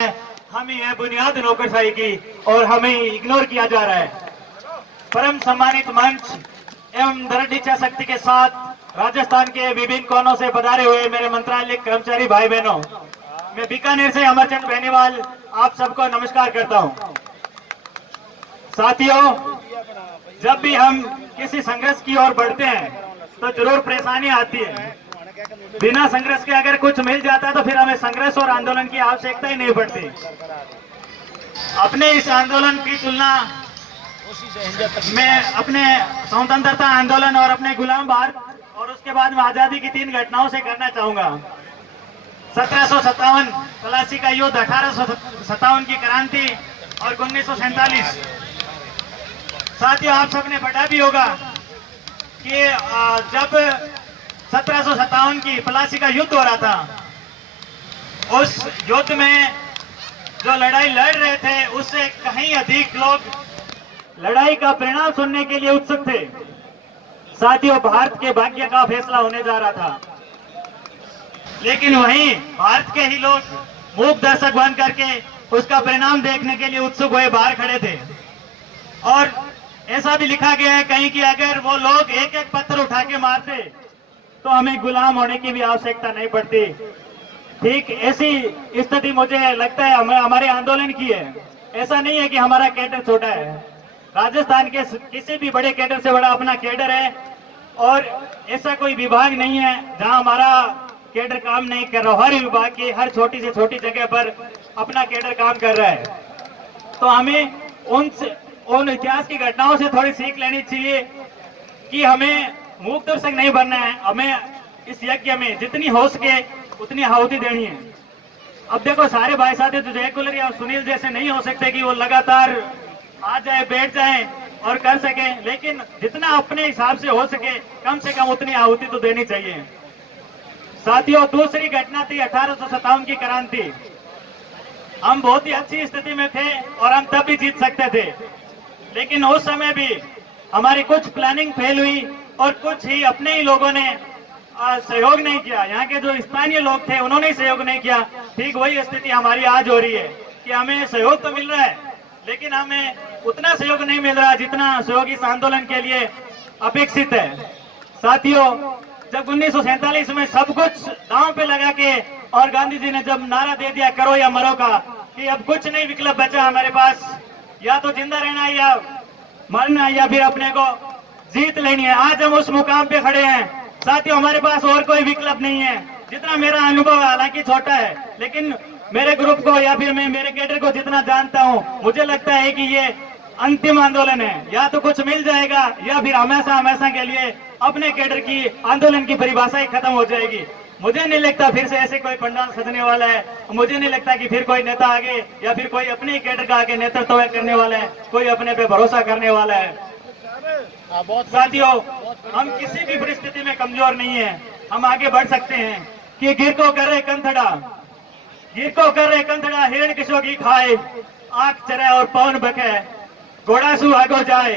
हमें है बुनियाद नौकरशाही की और हमें इग्नोर किया जा रहा है। परम सम्मानित मंच एवं दृढ़ इच्छा शक्ति के साथ राजस्थान के विभिन्न कोनों से पधारे हुए मेरे मंत्रालय कर्मचारी भाई बहनों, मैं बीकानेर से अमरचंद बेनीवाल आप सबको नमस्कार करता हूं। साथियों, जब भी हम किसी संघर्ष की ओर बढ़ते हैं तो जरूर परेशानी आती है। बिना संघर्ष के अगर कुछ मिल जाता तो फिर हमें संघर्ष और आंदोलन की आवश्यकता ही नहीं पड़ती। अपने इस आंदोलन की तुलना मैं अपने स्वतंत्रता आंदोलन और अपने गुलाम भारत और उसके बाद में आजादी की 3 घटनाओं से करना चाहूंगा। 1757 प्लासी का युद्ध, 1857 की क्रांति और 1947। साथियों, आप सबने पढ़ा भी होगा कि जब 1757 की प्लासी का युद्ध हो रहा था, उस युद्ध में जो लड़ाई लड़ रहे थे उससे कहीं अधिक लोग लड़ाई का परिणाम सुनने के लिए उत्सुक थे। साथियों, भारत के भाग्य का फैसला होने जा रहा था, लेकिन वहीं भारत के ही लोग मूक दर्शक बन करके उसका परिणाम देखने के लिए उत्सुक हुए बाहर खड़े थे। और ऐसा भी लिखा गया है कहीं कि अगर वो लोग एक एक पत्थर उठा के मारते तो हमें गुलाम होने की भी आवश्यकता नहीं पड़ती। ठीक ऐसी स्थिति मुझे लगता है हमारे आंदोलन की है। ऐसा नहीं है कि हमारा कैडर छोटा है, राजस्थान के किसी भी बड़े कैडर से बड़ा अपना कैडर है और ऐसा कोई विभाग नहीं है जहां हमारा कैडर काम नहीं कर रहा। हर विभाग की हर छोटी से छोटी जगह पर अपना कैडर काम कर रहा है। तो हमें उन इतिहास की घटनाओं से थोड़ी सीख लेनी चाहिए कि हमें मूक दर्शक नहीं बनना है। हमें इस यज्ञ में जितनी हो सके उतनी आहुति देनी है। अब देखो, सारे भाई साथी तो जयकुलर या सुनील जैसे नहीं हो सकते कि वो लगातार आ जाए, बैठ जाए और कर सके, लेकिन जितना अपने हिसाब से हो सके कम से कम उतनी आहुति तो देनी चाहिए। साथियों, दूसरी घटना थी 1857 की क्रांति। हम बहुत ही अच्छी स्थिति में थे और हम तब भी जीत सकते थे, लेकिन उस समय भी हमारी कुछ प्लानिंग फेल हुई और कुछ ही अपने ही लोगों ने सहयोग नहीं किया। यहाँ के जो स्थानीय लोग थे उन्होंने सहयोग नहीं किया। ठीक वही स्थिति हमारी आज हो रही है कि हमें सहयोग तो मिल रहा है, लेकिन हमें उतना सहयोग नहीं मिल रहा जितना सहयोग इस आंदोलन के लिए अपेक्षित है। साथियों, जब 1947 में सब कुछ दांव पे लगा के और गांधी जी ने जब नारा दे दिया करो या मरो का, कि अब कुछ नहीं विकल्प बचा हमारे पास, या तो जिंदा रहना है या मरना है या फिर अपने को जीत लेनी है। आज हम उस मुकाम पे खड़े हैं। साथियों, हमारे पास और कोई विकल्प नहीं है। जितना मेरा अनुभव हालांकि छोटा है, लेकिन मेरे ग्रुप को या फिर मैं मेरे कैडर को जितना जानता हूं, मुझे लगता है कि ये अंतिम आंदोलन है। या तो कुछ मिल जाएगा या फिर हमेशा हमेशा के लिए अपने कैडर की आंदोलन की परिभाषा ही खत्म हो जाएगी। मुझे नहीं लगता फिर से ऐसे कोई पंडाल सजने वाला है। मुझे नहीं लगता कि फिर कोई नेता आगे या फिर कोई अपने कैडर का आगे नेतृत्व करने वाला है, कोई अपने पे भरोसा करने वाला है। साथियों, हम किसी भी परिस्थिति में कमजोर नहीं है। हम आगे बढ़ सकते हैं कि गिर को कर रहे कंथड़ा, गिर को कर रहे कंथड़ा, हिरण किशो की खाए, आंख चरे और पवन बके, घोड़ा सु आगो जाए,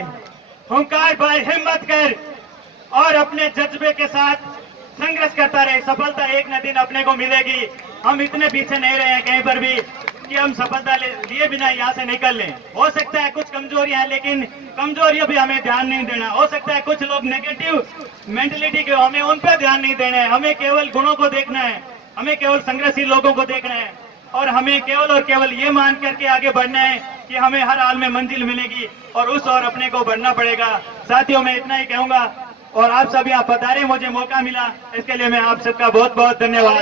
हुंकार भाई हिम्मत कर और अपने जज्बे के साथ संघर्ष करता रहे। सफलता एक न दिन अपने को मिलेगी। हम इतने पीछे नहीं रहे हैं कहीं पर भी कि हम सफलता लिए बिना यहाँ से निकल लें। हो सकता है कुछ कमजोरियां हैं, लेकिन कमजोरियों भी हमें ध्यान नहीं देना। हो सकता है कुछ लोग नेगेटिव मेंटलिटी के, हमें उन पर ध्यान नहीं देना है। हमें केवल गुणों को देखना है, हमें केवल संघर्षशील लोगों को देखना है और हमें केवल और केवल ये मान करके आगे बढ़ना है कि हमें हर हाल में मंजिल मिलेगी और उस ओर अपने को बढ़ना पड़ेगा। साथियों, मैं इतना ही कहूंगा और आप सब यहाँ पधारे, मुझे मौका मिला, इसके लिए मैं आप सबका बहुत बहुत धन्यवाद।